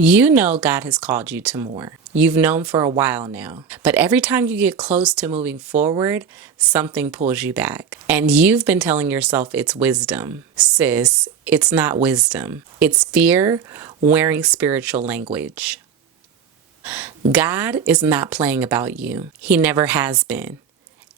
You know God has called you to more. You've known for a while now. But every time you get close to moving forward, something pulls you back. And you've been telling yourself it's wisdom. Sis, it's not wisdom. It's fear wearing spiritual language. God is not playing about you. He never has been.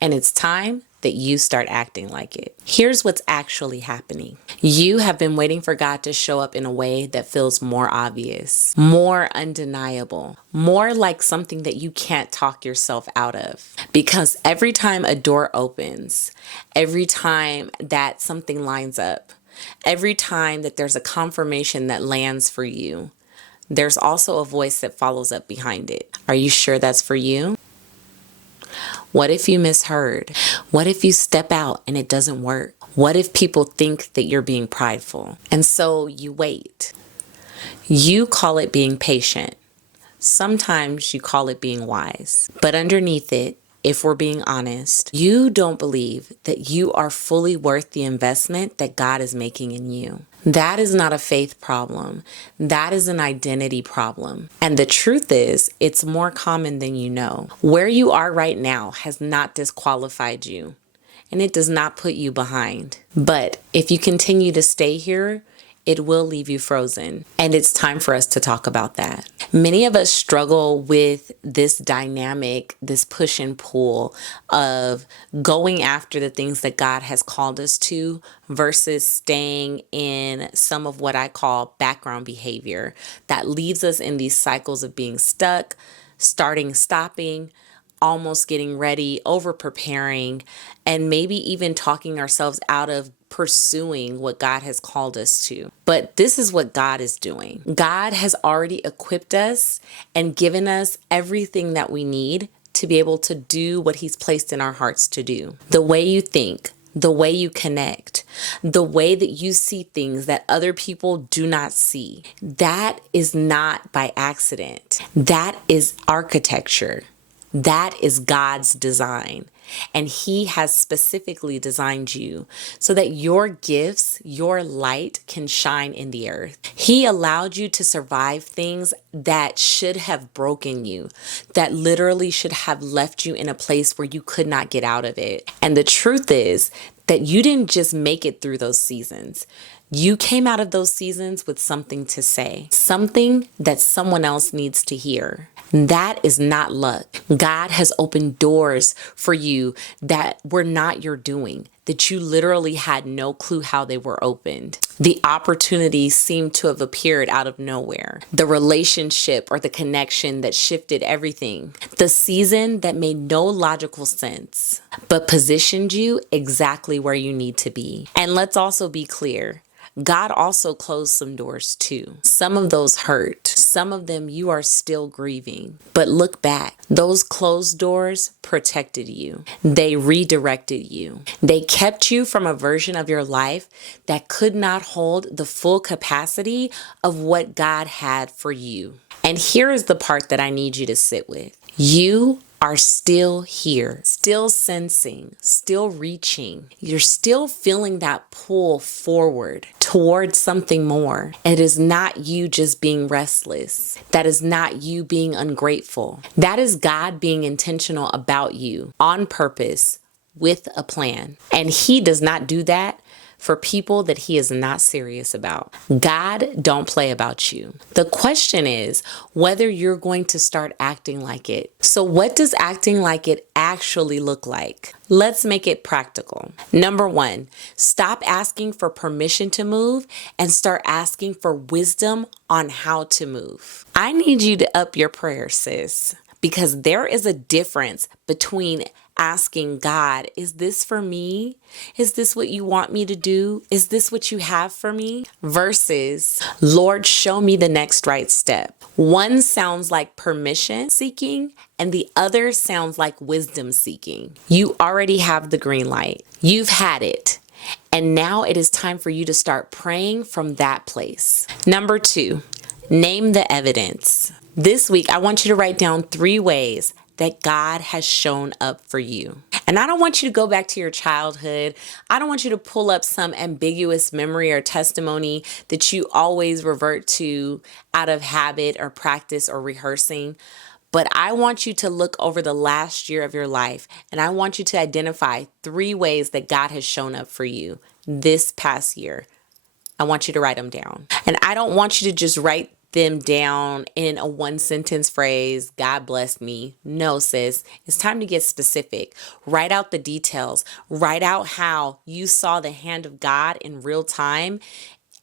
And it's time that you start acting like it. Here's what's actually happening. You have been waiting for God to show up in a way that feels more obvious, more undeniable, more like something that you can't talk yourself out of. Because every time a door opens, every time that something lines up, every time that there's a confirmation that lands for you, there's also a voice that follows up behind it. Are you sure that's for you? What if you misheard? What if you step out and it doesn't work? What if people think that you're being prideful? And so you wait. You call it being patient. Sometimes you call it being wise. But underneath it, if we're being honest, you don't believe that you are fully worth the investment that God is making in you. That is not a faith problem. That is an identity problem. And the truth is, it's more common than you know. Where you are right now has not disqualified you, and it does not put you behind. But if you continue to stay here, it will leave you frozen. And it's time for us to talk about that. Many of us struggle with this dynamic, this push and pull of going after the things that God has called us to versus staying in some of what I call background behavior that leaves us in these cycles of being stuck, starting, stopping, almost getting ready, over preparing, and maybe even talking ourselves out of pursuing what God has called us to. But this is what God is doing. God has already equipped us and given us everything that we need to be able to do what He's placed in our hearts to do. The way you think, the way you connect, the way that you see things that other people do not see, that is not by accident. That is architecture. That is God's design. And He has specifically designed you so that your gifts, your light can shine in the earth. He allowed you to survive things that should have broken you, that literally should have left you in a place where you could not get out of it. And the truth is that you didn't just make it through those seasons. You came out of those seasons with something to say, something that someone else needs to hear. That is not luck. God has opened doors for you that were not your doing, that you literally had no clue how they were opened. The opportunities seemed to have appeared out of nowhere. The relationship or the connection that shifted everything. The season that made no logical sense, but positioned you exactly where you need to be. And let's also be clear. God also closed some doors too. Some of those hurt. Some of them you are still grieving. But look back. Those closed doors protected you. They redirected you. They kept you from a version of your life that could not hold the full capacity of what God had for you. And here is the part that I need you to sit with. You are still here, still sensing, still reaching. You're still feeling that pull forward towards something more. It is not you just being restless. That is not you being ungrateful. That is God being intentional about you on purpose with a plan. And He does not do that for people that He is not serious about. God don't play about you. The question is whether you're going to start acting like it. So what does acting like it actually look like? Let's make it practical. Number 1, stop asking for permission to move and start asking for wisdom on how to move. I need you to up your prayer, sis, because there is a difference between asking God, is this for me? Is this what you want me to do? Is this what you have for me? Versus, Lord, show me the next right step. One sounds like permission seeking and the other sounds like wisdom seeking. You already have the green light. You've had it. And now it is time for you to start praying from that place. Number 2, name the evidence. This week, I want you to write down 3 ways that God has shown up for you. And I don't want you to go back to your childhood. I don't want you to pull up some ambiguous memory or testimony that you always revert to out of habit or practice or rehearsing. But I want you to look over the last year of your life, and I want you to identify 3 ways that God has shown up for you this past year. I want you to write them down. And I don't want you to just write them down in a 1-sentence phrase, God bless me. No, sis, it's time to get specific. Write out the details. Write out how you saw the hand of God in real time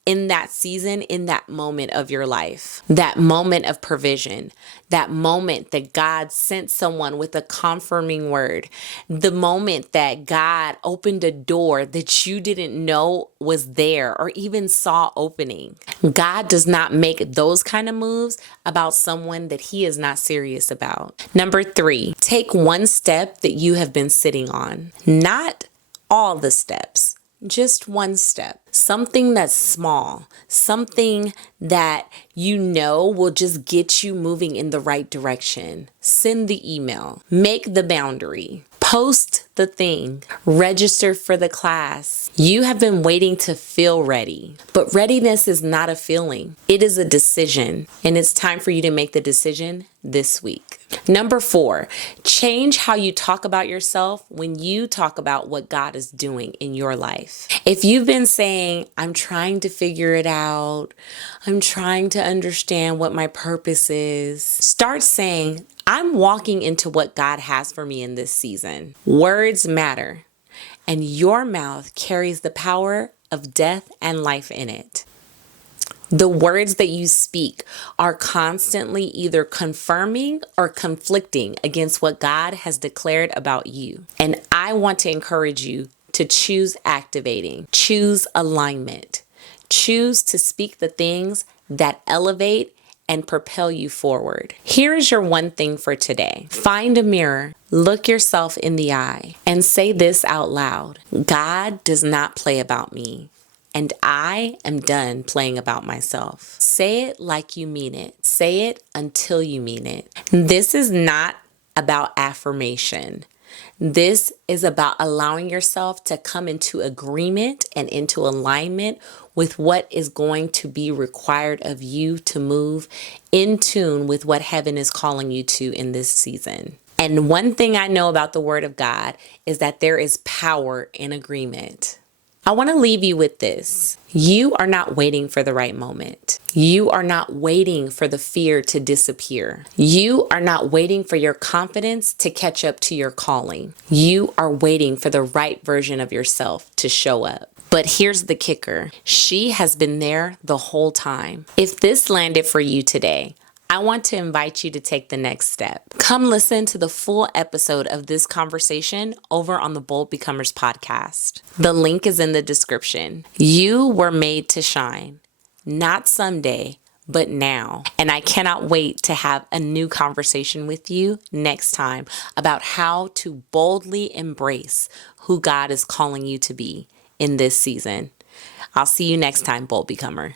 in that season, in that moment of your life, that moment of provision, that moment that God sent someone with a confirming word, the moment that God opened a door that you didn't know was there or even saw opening. God does not make those kind of moves about someone that he is not serious about. Number 3, take one step that you have been sitting on, not all the steps. Just one step, something that's small, something that you know will just get you moving in the right direction. Send the email, make the boundary, post the thing, register for the class. You have been waiting to feel ready, but readiness is not a feeling. It is a decision, and it's time for you to make the decision this week. Number 4, change how you talk about yourself when you talk about what God is doing in your life. If you've been saying, I'm trying to figure it out, I'm trying to understand what my purpose is, start saying, I'm walking into what God has for me in this season. Words matter, and your mouth carries the power of death and life in it. The words that you speak are constantly either confirming or conflicting against what God has declared about you. And I want to encourage you to choose activating, choose alignment, choose to speak the things that elevate and propel you forward. Here is your one thing for today. Find a mirror, look yourself in the eye, and say this out loud. God does not play about me, and I am done playing about myself. Say it like you mean it. Say it until you mean it. This is not about affirmation. This is about allowing yourself to come into agreement and into alignment with what is going to be required of you to move in tune with what heaven is calling you to in this season. And one thing I know about the Word of God is that there is power in agreement. I want to leave you with this. You are not waiting for the right moment. You are not waiting for the fear to disappear. You are not waiting for your confidence to catch up to your calling. You are waiting for the right version of yourself to show up. But here's the kicker. She has been there the whole time. If this landed for you today, I want to invite you to take the next step. Come listen to the full episode of this conversation over on the Bold Becomers podcast. The link is in the description. You were made to shine, not someday, but now. And I cannot wait to have a new conversation with you next time about how to boldly embrace who God is calling you to be in this season. I'll see you next time, Bold Becomer.